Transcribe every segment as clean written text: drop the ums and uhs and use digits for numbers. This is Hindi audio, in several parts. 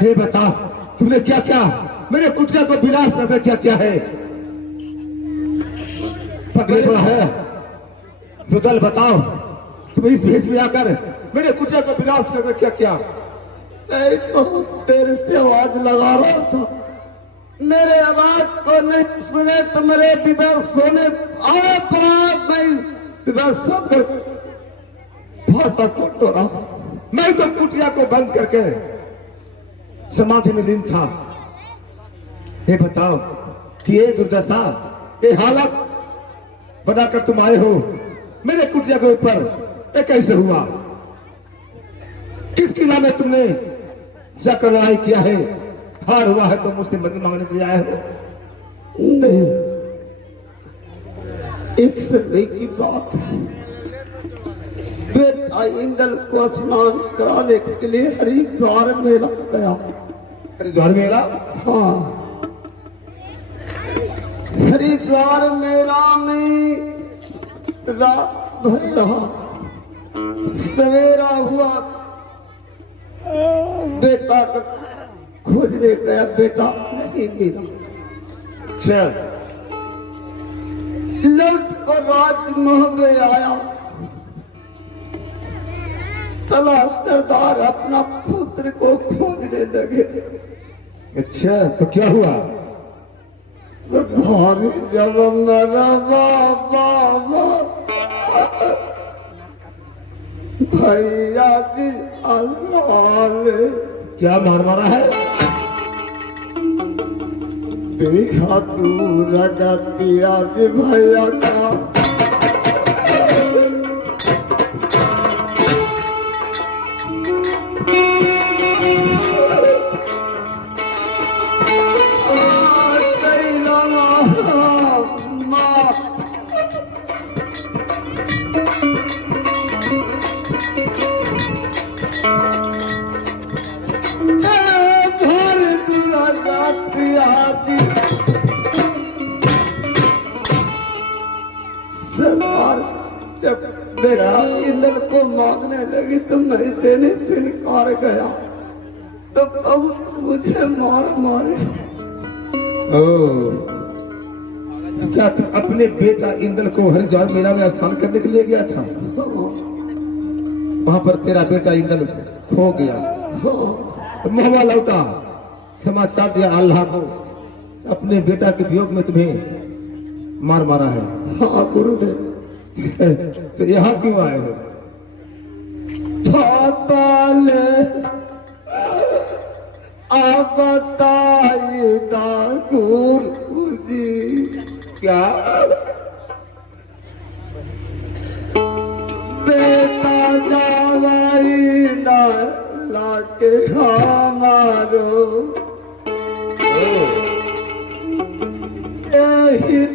हे बता, तुमने क्या क्या मेरे कुटिया को विनाश करके क्या क्या है? पगले बड़ा है, रुदल बताओ, तुम इस भेष में आकर मेरे कुटिया को विनाश करके क्या क्या? नहीं, बहुत देर से आवाज लगा रहा था, मेरे आवाज को नहीं सुने तो मेरे विवश सोने आए पर नहीं विवश सोकर फाटक को तोड़ा। मैं तो कुटिया को बंद करके समाधि में लीन था। ये बताओ कि ये दुर्दशा, ये हालत बनाकर तुम आए हो मेरे कुटिया के ऊपर, ये कैसे हुआ? किसकी नाम में तुमने जाकर लड़ाई किया है? हार हुआ है तो मुझसे मदद मांगने के लिए आए हो? नहीं, एक समय की बात है, बेटा इंद्र को स्नान कराने के लिए हरिद्वार मेला गया। हरिद्वार मेला? हाँ, हरिद्वार मेला में रात भर रहा, सवेरा हुआ बेटा को खोजने गया, बेटा नहीं मिला। अच्छा, लौट कर राजमहल में आया, तला सरदार अपना पुत्र को खोजने लगे। अच्छा, तो क्या हुआ? भारी जब मेरा बाबा भैया जी अल्लाह ने क्या मार मारा है? देखा दूर दिया जी भैया का। जब मेरा इंद्र को मांगने लगी तो मैं देने से इनकार गया, तो बहुत मुझे मारे। क्या तुम अपने बेटा इंद्र को हरिद्वार मेला में स्नान करने के लिए गया था? वहां पर तेरा बेटा इंद्र खो गया, तो महवा लौटा, समाचार दिया अल्लाह को अपने बेटा के वियोग में तुम्हें मार मारा है। हाँ गुरुदेव। तो यहाँ क्यों आए हो? आप बताइए गुरु जी, क्या बेटा जावाई ना लाके हमारो यही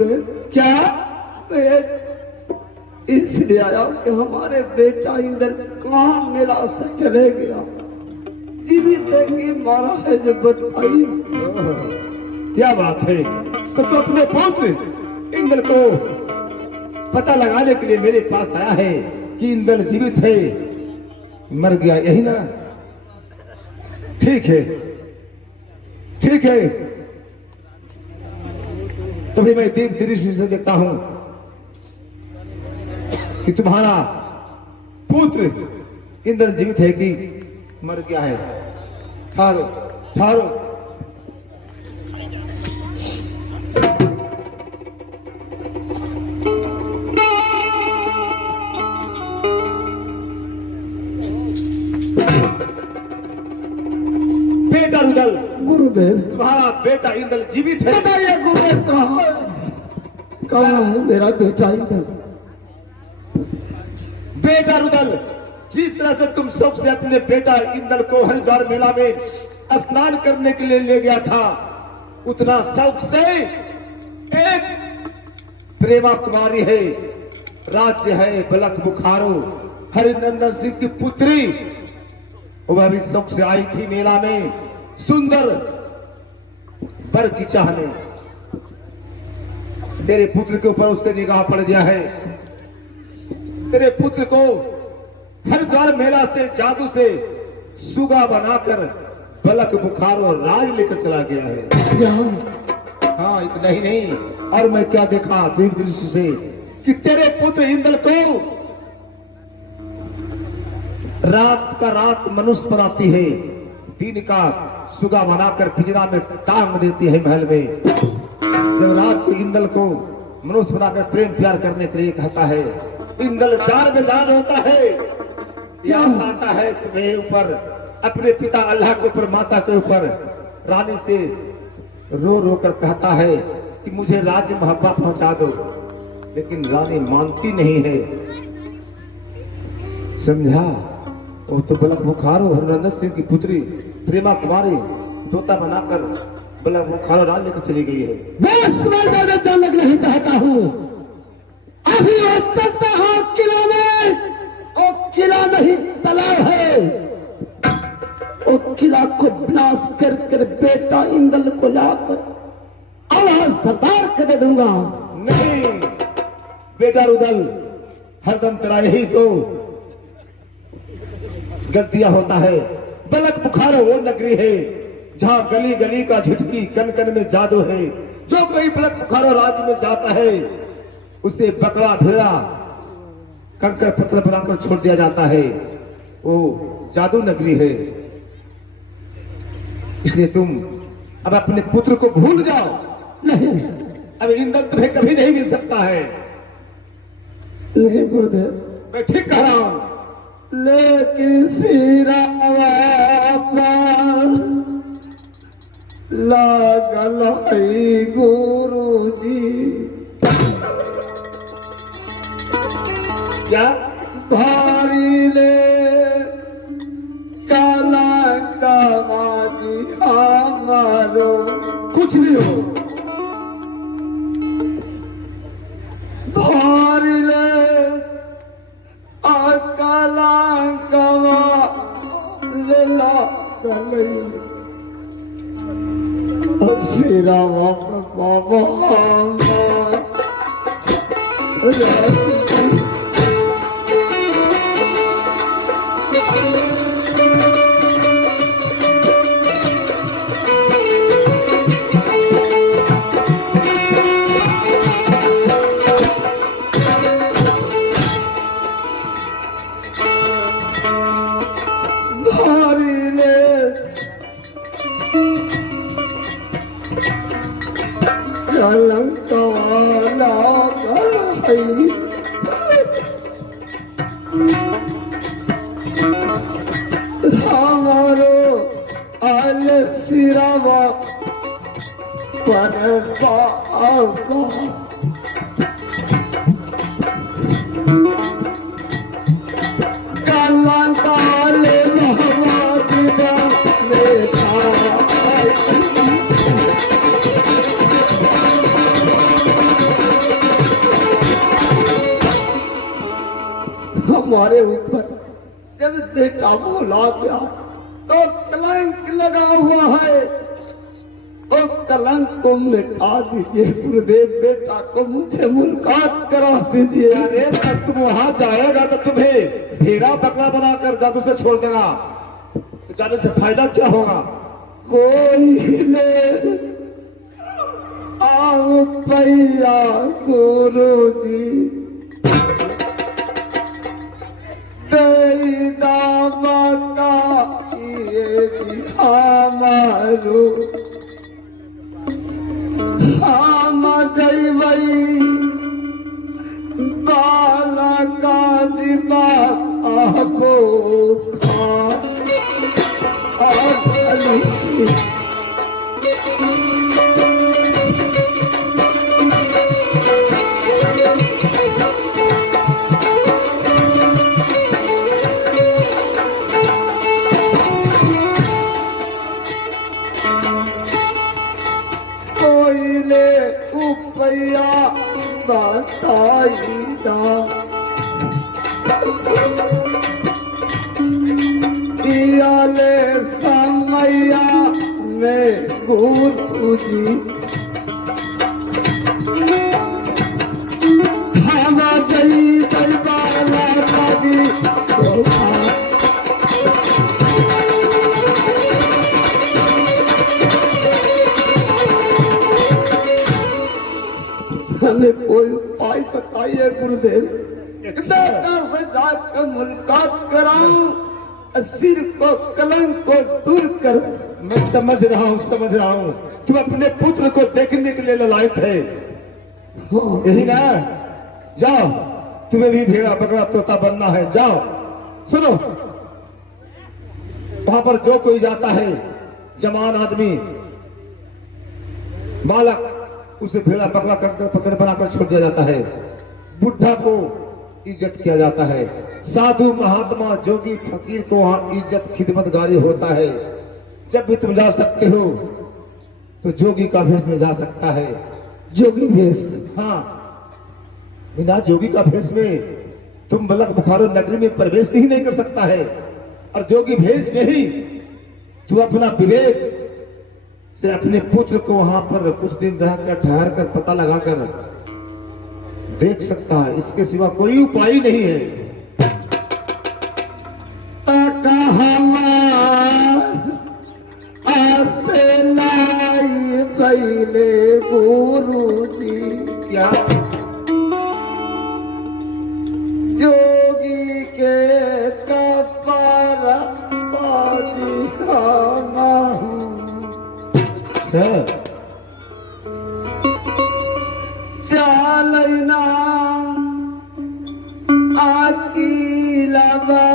गुरुदेव क्या? मैं इसलिए आया कि हमारे बेटा इंद्र कहाँ मेरा से चले गया, जीवित है कि मारा है जो बताइए। क्या बात है? तो तू अपने पुत्र इंद्र को पता लगाने के लिए मेरे पास आया है कि इंद्र जीवित है, मर गया, यही ना? ठीक है, ठीक है। तभी मैं दीप दृष्टि से देखता हूं कि तुम्हारा पुत्र इंद्र जीवित है कि मर गया है। ठहरो, ठहरो। बेटा रुदल, गुरुदेव तुम्हारा बेटा इंद्र जीवित है। बताइए गुरुदेव कहाँ है मेरा बेटा इंद्र? बेटा रुदल, जिस तरह से तुम सबसे अपने बेटा इंद्र को हरिद्वार मेला में स्नान करने के लिए ले गया था, उतना शौक से एक प्रेमा कुमारी है, राज्य है बलक बुखारो, हरिनंदन सिंह की पुत्री, वह भी शौक से आई थी मेला में सुंदर वर की चाहने। तेरे पुत्र के ऊपर उससे निगाह पड़ गया है। तेरे पुत्र को हरिद्वार मेला से जादू से सुगा बनाकर बलक बुखार और राज लेकर चला गया है। हाँ, इतना ही नहीं, और मैं क्या देखा दिव्य दृष्टि से कि तेरे पुत्र इंद्र को रात का रात मनुष्य बनाती है, दिन का सुगा बनाकर पिंजरा में टांग देती है महल में। जब रात को इंद्र को मनुष्य बनाकर प्रेम प्यार करने के लिए कहता है, इंद्र जान में जान होता है, याद आता है तुम्हें ऊपर, अपने पिता अल्लाह के ऊपर, माता के ऊपर, रानी से रो रो कर कहता है कि मुझे राज्य मोहब्बत पहुंचा दो, लेकिन रानी मानती नहीं है। समझा? वो तो बलक बुखारो हरिनंदन सिंह की पुत्री प्रेमा कुमारी तोता बनाकर बलक बुखारो राज लेकर चली गई है। मैं ज्यादा जानना नहीं चाहता हूँ। अभी वो चलता है किला में, वो किला नहीं तालाब है। वो किला को विनाश कर कर बेटा इंद्र को लाकर आवाज सरदार कर दे दूंगा। नहीं बेटा रुदल, हरदम तेरा यही तो गलतियां होता है। बलक बुखारो वो नगरी है जहां गली गली का झिटकी, कन कन में जादू है। जो कोई बलक बुखारो राज्य में जाता है उसे बकरा भेड़ा कंकर पत्थर बनाकर छोड़ दिया जाता है। वो जादू नगरी है। इसलिए तुम अब अपने पुत्र को भूल जाओ। नहीं, अब इंद्र तुम्हें कभी नहीं मिल सकता है। नहीं गुरुदेव, मैं ठीक कह रहा हूं। लेकिन सीरा लागल है गुरु जी। क्या? भारी ले काला कामाजी हमारो कुछ भी हो, भारी ले काला कमा ले ला गलई सिरा बाबा हमारो आल सिरावा पर बाबा काला काले महावादिदा में बेटा भूला गया तो कलंक लगा हुआ है, ओ कलंक को मिटा दीजिए गुरुदेव, बेटा को मुझे मुलाकात करा दीजिए। अरे तब तुम वहां जाएगा तो तुम्हें भेड़ा बकरा बनाकर जादू से छोड़ देगा, तो जाने से फायदा क्या होगा? कोई ले आओ पैया गुरुजी, दई दामता ये हमारो हम जैवई बाला का दिबा आपो खा कोयले उपया बताई जा दियाले समैया में गुरु जी हम जई बाला लगी हमें कोई उपाय बताइए गुरुदेव, डॉक्टर से जाकर मुलाकात कराऊं, सिर को कलंक को दूर कर। मैं समझ रहा हूँ तुम अपने पुत्र को देखने के लिए ललायत है, यही ना? जाओ, तुम्हें भी भेड़ा बकरा तोता बनना है, जाओ। सुनो, वहां पर जो कोई जाता है, जवान आदमी बालक, उसे भेड़ा बकरा पकड़ बनाकर छोड़ दिया जाता है, बुढ़ा को इज्जत किया जाता है, साधु महात्मा जोगी फकीर को वहां इज्जत खिदमतगारी होता है। जब भी तुम जा सकते हो तो जोगी का भेष में जा सकता है। जोगी भेष? हाँ, बिना जोगी का भेष में तुम बलक बुखारो नगरी में प्रवेश ही नहीं कर सकता है। और जोगी भेष में ही तू अपना विवेक से अपने पुत्र को वहां पर कुछ दिन रहकर ठहर कर पता लगाकर देख सकता है, इसके सिवा कोई उपाय नहीं है। पहले गुरु जी क्या जोगी के कपार चालना अकीलवा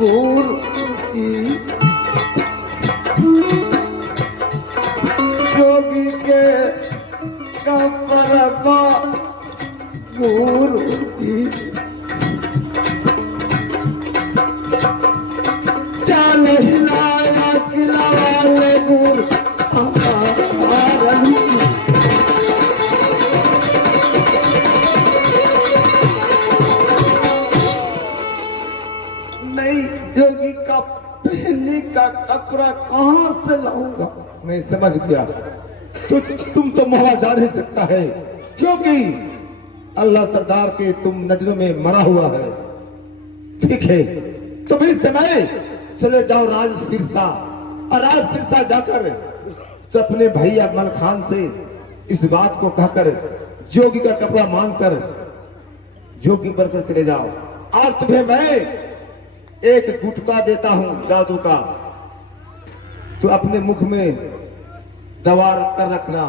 गुरु की जोगी के कपरवा गुरु की चल हिलाया खिलावे गुरु जोगी का पहनने का कपड़ा कहां से लाऊंगा? मैं समझ गया, तो तुम तो मोहा जा नहीं सकता है, क्योंकि अल्लाह सरदार के तुम नजरों में मरा हुआ है। ठीक है, तुम इस समय चले जाओ राज सिरसा, और राज सिरसा जाकर तो अपने भैया मल खान से इस बात को कहकर जोगी का कपड़ा मांगकर जोगी बनकर चले जाओ। और तुम्हें मैं एक गुटका देता हूं जादू का, तो अपने मुख में दवा कर रखना,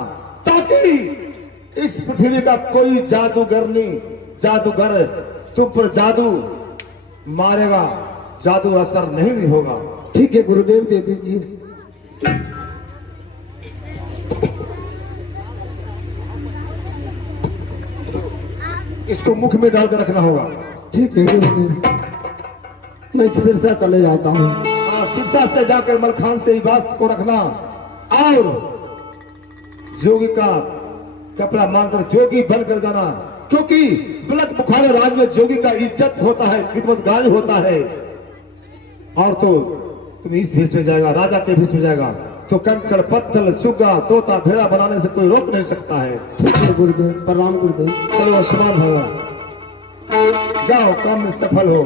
ताकि इस पृथ्वी का कोई जादूगर तुम पर जादू मारेगा जादू असर नहीं भी होगा। ठीक है गुरुदेव, दे दीजिए। इसको मुख में डालकर रखना होगा। ठीक है गुरुदेव, मैं सिरसा चले जाता हूँ। सिरसा से जाकर मलखान से ही बात को रखना और जोगी का कपड़ा मानकर जोगी बनकर जाना, क्योंकि ब्लड बुखार राज में जोगी का इज्जत होता है, खिदमतगारी होता है। और तो तुम इस भेष में जाएगा, राजा के भेष में जाएगा तो कंकड़ पत्थर सुगा तोता भेड़ा बनाने से कोई रोक नहीं सकता है। ठीक है गुरुदेव, प्रणाम गुरुदेव। चलो स्नान होगा, जाओ काम में सफल हो।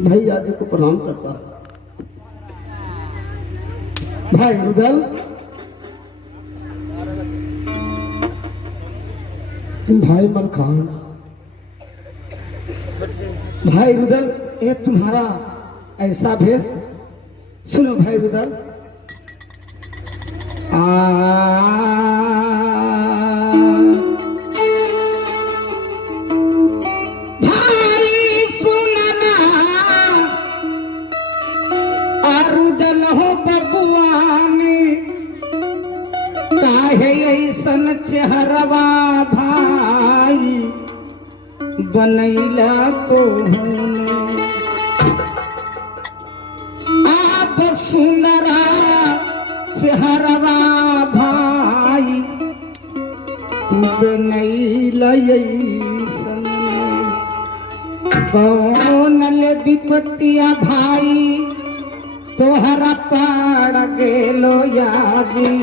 भाई आदि को प्रणाम करता। भाई रुदल, भाई मलखान, भाई रुदल, ये तुम्हारा ऐसा भेष। सुनो भाई रुदल, चेहरवा भाई बनैला को आप सुनरा चेहरवा भाई बनैला बनल विपत्तिया भाई तोहरा पाड़ गेलो यादी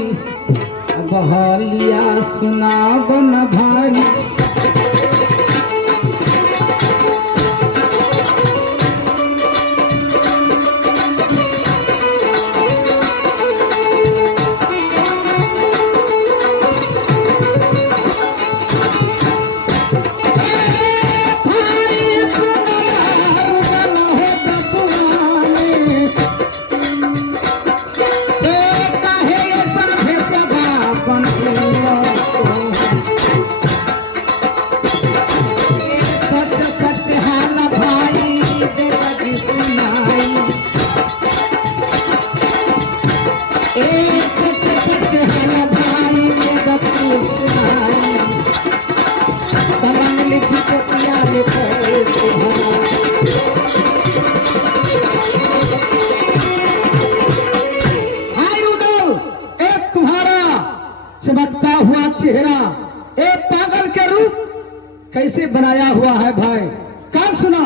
बहालिया सुनावन भाई। चमकता हुआ चेहरा, एक पागल के रूप कैसे बनाया हुआ है भाई, कहा सुना।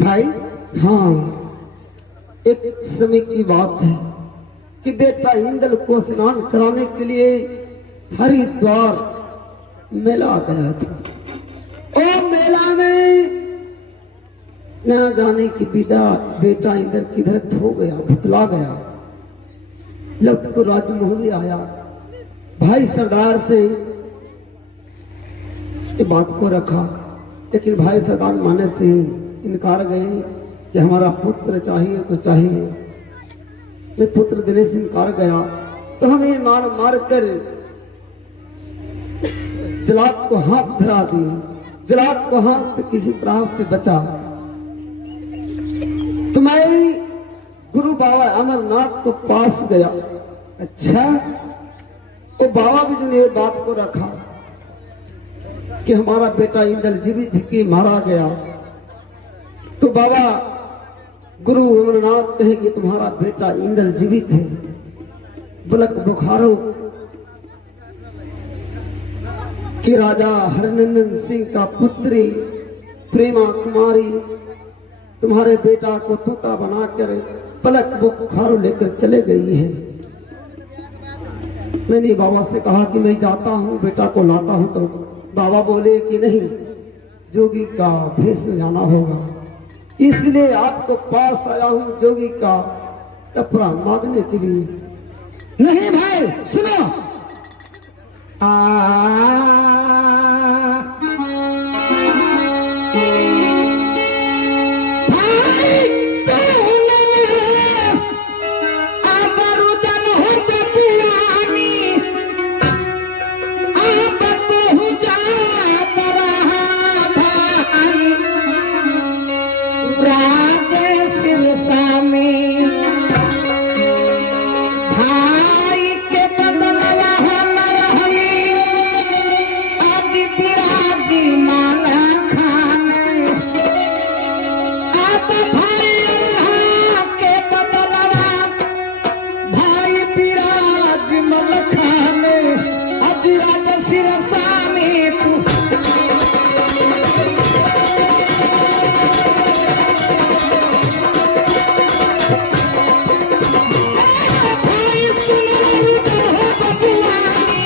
भाई हाँ, एक समय की बात है कि बेटा इंद्र को स्नान कराने के लिए हरिद्वार मेला गया था। और मेला में न जाने की विदा बेटा इंद्र किधर खो गया, भुतला गया। लौट को राजमोह में आया, भाई सरदार से ये बात को रखा, लेकिन भाई सरदार माने से इनकार गए कि हमारा पुत्र चाहिए तो चाहिए। मैं पुत्र देने से इनकार गया तो हमें मार मार कर जलाद को हाथ धरा दिए। जलाद को हाथ से किसी तरह से बचा तो मैं गुरु बाबा अमरनाथ को पास गया। अच्छा, वो बाबा भी जो ने बात को रखा कि हमारा बेटा इंद्र जीवित के मारा गया, तो बाबा गुरु अमरनाथ कहे कि तुम्हारा बेटा इंद्र जीवित है। बुलक बुखारो कि राजा हरनंदन सिंह का पुत्री प्रेमा कुमारी तुम्हारे बेटा को तोता बनाकर पलक बुखारो लेकर चले गई है। मैंने बाबा से कहा कि मैं जाता हूँ, बेटा को लाता हूँ, तो बाबा बोले कि नहीं, जोगी का भेष में जाना होगा, इसलिए आपको पास आया हूँ। जोगी का कपड़ा मांगने के लिए। नहीं भाई सुनो, भाई आबरूदन हो जपियानी, आप कहूँ जात रहा भाई, राजे सिरसा में भाई के बदलवा हमर हमी, आदि पिरादी माला खाने, आप भाई यहाँ के बदलवा भाई पिरादी मल खाने, आदि राजा सिरसा में तू भाई सुनो हो बबुआनी,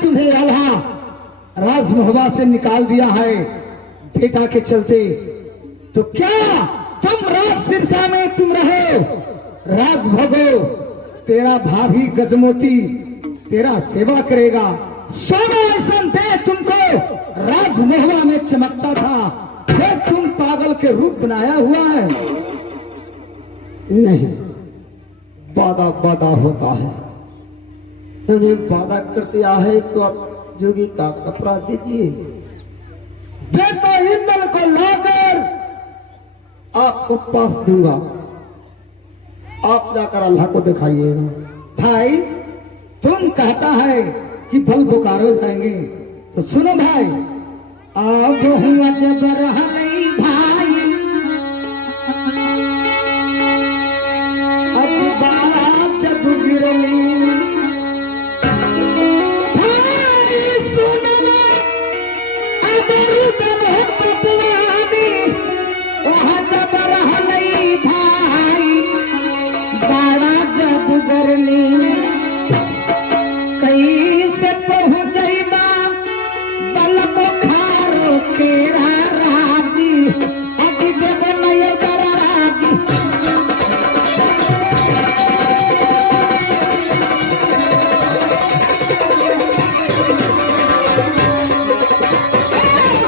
तुम्हें अल्लाह राजमहबा से निकाल दिया है बेटा के चलते, तो क्या तुम राज सिरसा में तुम रहे राज भोगो, तेरा भाभी गजमोती तेरा सेवा करेगा। सोना ऐसा दे तुमको राजमहबा में चमकता था, फिर तुम पागल के रूप बनाया हुआ है। नहीं, वादा वादा होता है, उन्हें वादा कर दिया है तो आप जोगी का कपड़ा दीजिए, बेटा इंद्र को लाकर आपको पास दूंगा, आप जाकर अल्लाह को दिखाइएगा। भाई तुम कहता है कि फल बोकारो जाएंगे, तो सुनो भाई, अब हुआ जब रहई भाई, अब बात जब गिरली भाई, सुनो अब रुदल हो पटवानी, वहाँ जब रहई भाई, बाड़ा जब गरली कैसे पहुँचैबा बल बुखारो केरा राजी, अभी देखो नय करा राजी,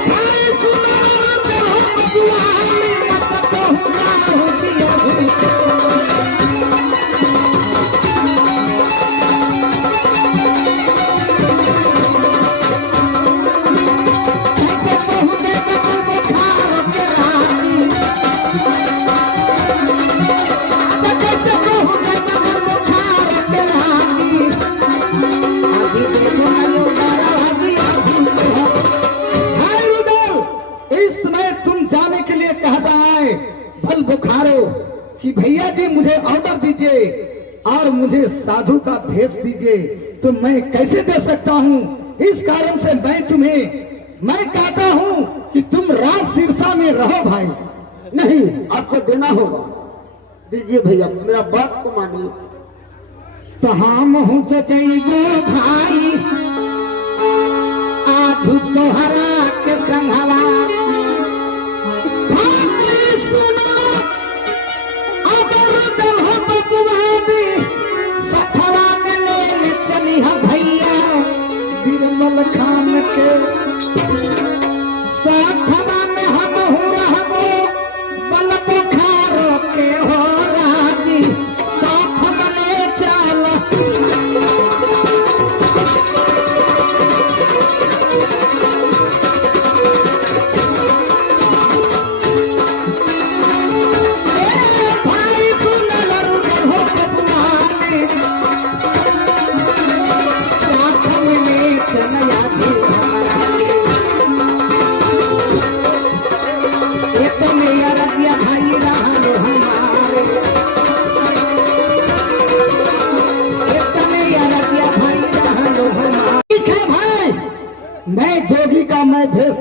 भाई सुनो तो बुआई मत कहूँगा होतियो, इस समय तुम जाने के लिए कहता है भल बुखारो कि भैया जी मुझे ऑर्डर दीजिए और मुझे साधु का भेष दीजिए, तो मैं कैसे दे सकता हूँ। इस कारण से मैं कहता हूँ कि तुम राज सिरसा में रहो भाई। नहीं, आपको देना होगा, दीजिए भैया, मेरा बात को मानिए। तो हम हूँ तो चाहिए भाई, आधु तोहरा के संगवा भाई, सुनो अगर दिल हो तो तुम्हारी सफरा में ले चली है भैया, बिरमल खान के सफरा में हम हो रहो बल बुखारो के हो राजी, साथ मने चल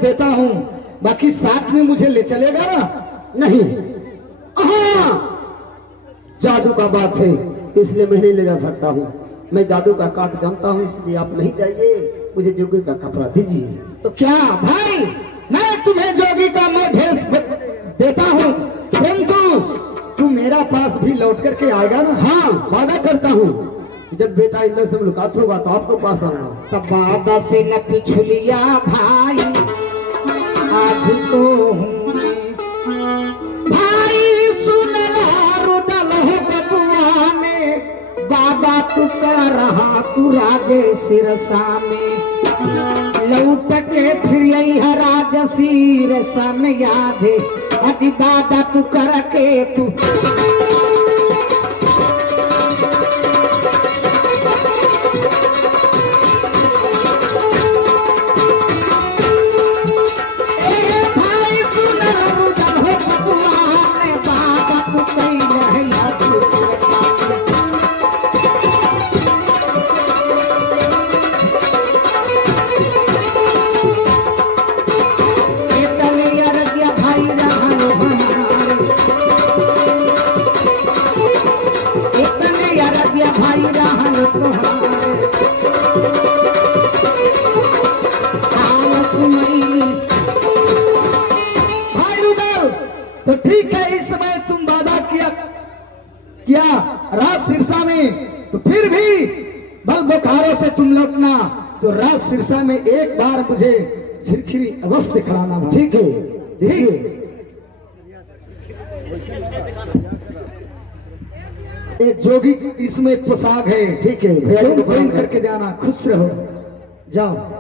देता हूँ, बाकी साथ में मुझे ले चलेगा ना? नहीं, हाँ, जादू का बात है, इसलिए मैं नहीं ले जा सकता हूँ। मैं जादू का काट जानता हूँ, इसलिए आप नहीं जाइए। मुझे जोगी का कपड़ा दीजिए। तो क्या भाई, मैं तुम्हें जोगी का मैं भेष देता हूँ, परंतु तू मेरा पास भी लौट करके आएगा ना? हाँ, वादा करता हूँ, जब बेटा इधर से मुलाकात होगा तो आपको पास आऊंगा। तब बादा से न पिछुलिया भाई, आज तो हूँ भाई सुन रुदल हो बबुआने, बाबा तू कर रहा तू राजे सिरसा में, लौट के फिर यही है राज सिरसा में याद है, अति बादा तू कर के तू तो ठीक है, इस समय तुम वादा किया राज सिरसा में, तो फिर भी बल बोकारो से तुम लौटना तो राज सिरसा में एक बार मुझे झिरखिरी अवश्य दिखलाना। ठीक है, देखिए ये जोगी इसमें पोशाक है। ठीक है, भैया तुम प्रेम करके जाना, खुश रहो, जाओ।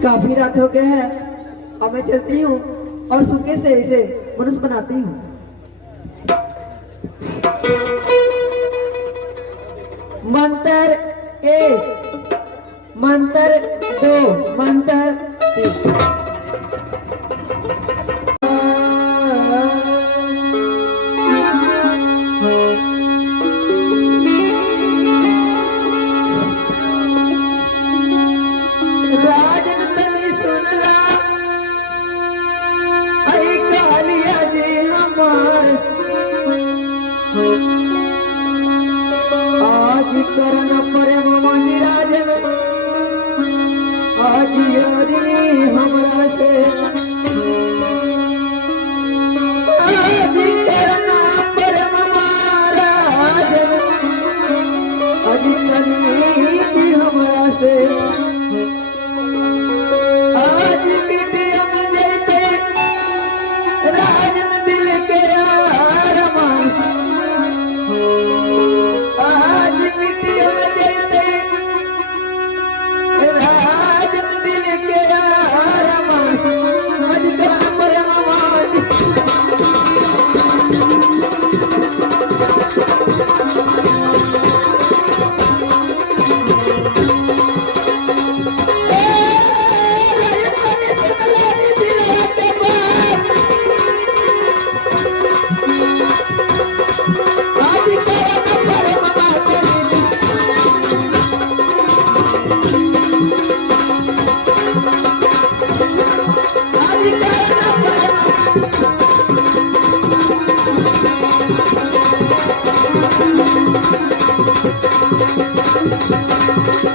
काफी रात हो गया है, अब मैं चलती हूँ और सुखे से इसे मनुष्य बनाती हूँ। मंत्र 1, मंत्र 2, मंत्र 3। आज करना पड़े ममानी राजन, आज यारी हमरा से, आज करना पड़े ममारा राजन, आज कनी हमरा से, आज बिटिया में जैसे राजन दिल के रमान, आज बिटिया में जैसे राजन दिल के रमान, आज करना पड़े ममानी जाओ।